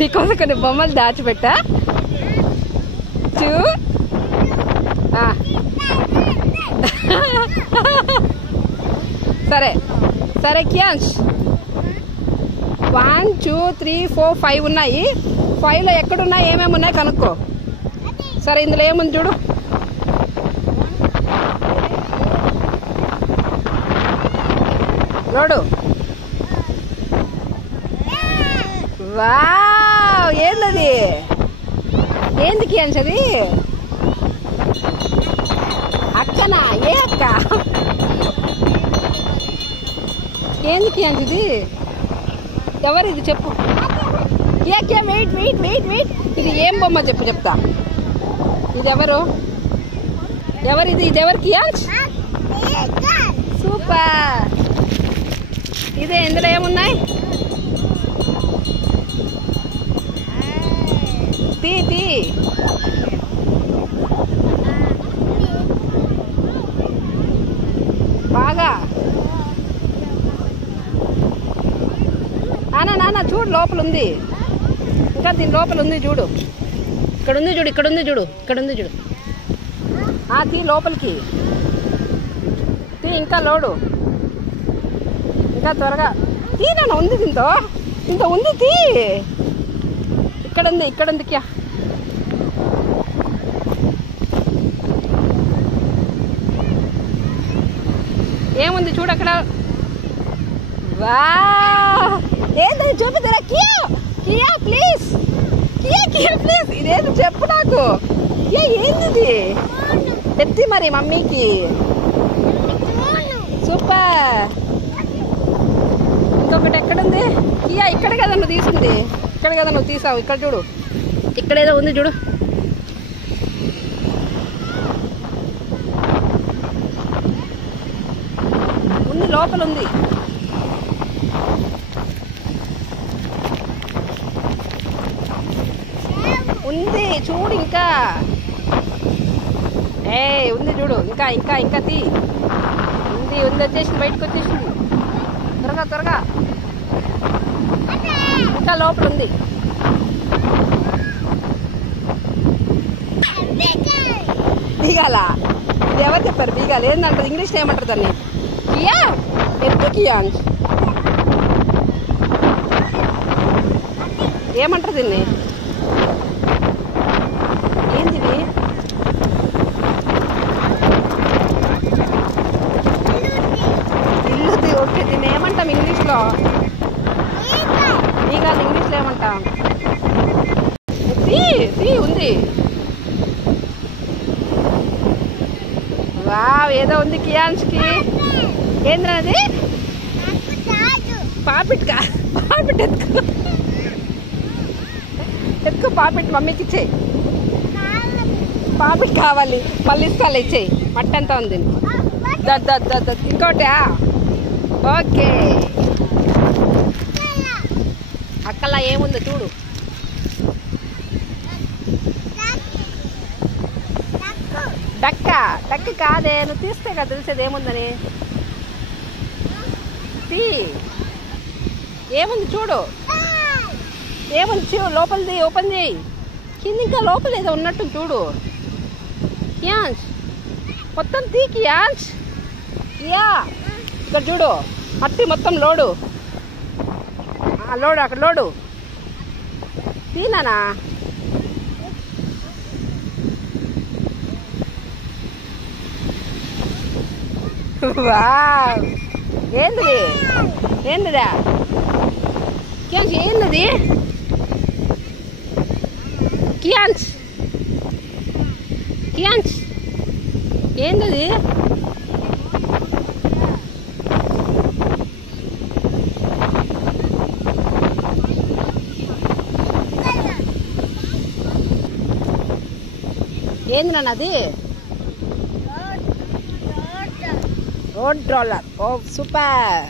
నీకోసం కొన్ని బొమ్మలు దాచిపెట్టా చూ. సరే సరే కియాన్స్ 1 2 3 4 5 ఉన్నాయి. 5లో ఎక్కడున్నాయి ఏమేమి ఉన్నాయి కనుక్కో. సరే ఇందులో ఏముంది చూడు. చూడు. వావ్ ఏందది? ఏంది కియాన్స్ అది? అక్కనా? ఏ అక్క? ఏంది కియాన్స్ ఇది? ఎవరిది చెప్పు. Wait wait wait wait. ఇది ఏం బొమ్మ చెప్పు చెప్తా. ఇది ఎవరు? ఎవరిది? ఇది ఎవరు కియాన్స్? సూపర్. ఇదే ఇందులో ఏమున్నాయి? తీ తీ. బాగా నాన్న చూడు లోపల ఉంది. ఇంకా దీని లోపల ఉంది చూడు. ఇక్కడ ఉంది చూడు. ఇక్కడ ఉంది చూడు. ఇక్కడ ఉంది చూడు. తీ లోపలికి తీ. ఇంకా లోడు. ఇంకా త్వరగా తీ నాన్న. ఉంది దీంతో ఇంత ఉంది. తీ. ఇక్కడ ఉంది. ఇక్కడ ఉంది క్యా. ఏముంది చూడు అక్కడ. వా ఏంటది చెప్పు తెరా. కియా కియా ప్లీజ్. కియా కియా ప్లీజ్. ఇదేంటి చెప్పు నాకు. కియా ఏంది? ఎత్తి మరి మమ్మీకి. సూపర్. ఇంకొకటి ఎక్కడుంది? కియా ఇక్కడ కదా నువ్వు తీసింది. ఇక్కడ కదా నువ్వు తీసావు. ఇక్కడ చూడు. ఇక్కడ ఏదో ఉంది చూడు. ఉంది లోపల ఉంది. ఉంది చూడు. ఇంకా ఉంది చూడు. ఇంకా ఇంకా ఇంకా తీ. ఉంది ఉంది. వచ్చేసింది. బయటకు వచ్చేసింది. త్వరగా త్వరగా. ఇంకా లోపల ఉంది. బీగాల. ఇది ఎవరు చెప్పారు బీగాలు? ఏంటంటారు ఇంగ్లీష్లో ఏమంటారు దాన్ని? కియా ఎత్తు కియాన్స్. ఏమంటారు దీన్ని? ఏంటిది? ఇల్లుది. ఓకే. దీన్ని ఏమంటాం ఇంగ్లీష్లో? బీగాలు ఇంగ్లీష్లో ఏమంటాం? తీ తీ. ఉంది. వావ్ ఏదో ఉంది కియాన్స్కి. ఏంద్రది? పాపిట్ కా. పాపిట్ ఎత్తుకో. ఎత్తుకో పాపిట్. మమ్మీకి ఇచ్చేయి. పాపిట్ కావాలి. మళ్ళీ ఇస్తాలే. ఇచ్చేయి. మట్టంతా ఉంది. ఇంకోటి. ఓకే. అక్కలా ఏముందో చూడు. డక్క. డక్క కాదే. నువ్వు తీస్తే కదా తెలిసేది ఏముందని. తీ. ఏముంది చూడు. ఏముంది చూడు. లోపలిది ఓపెన్ చేయి. కింద ఇంకా లోపల ఏదో ఉన్నట్టు చూడు. కియాన్స్ మొత్తం తీ. కియాన్స్. యా ఇక్కడ చూడు. అట్టి మొత్తం లోడు. లోడు. అక్కడ లోడు. తీనానా. వావ్ ఏంది? ఏందిదా కియాన్స్? ఏంది కియాన్స్? కియాన్స్ ఏంది? ఏంది నాన్న అది? Road roller. ఓ సూపర్.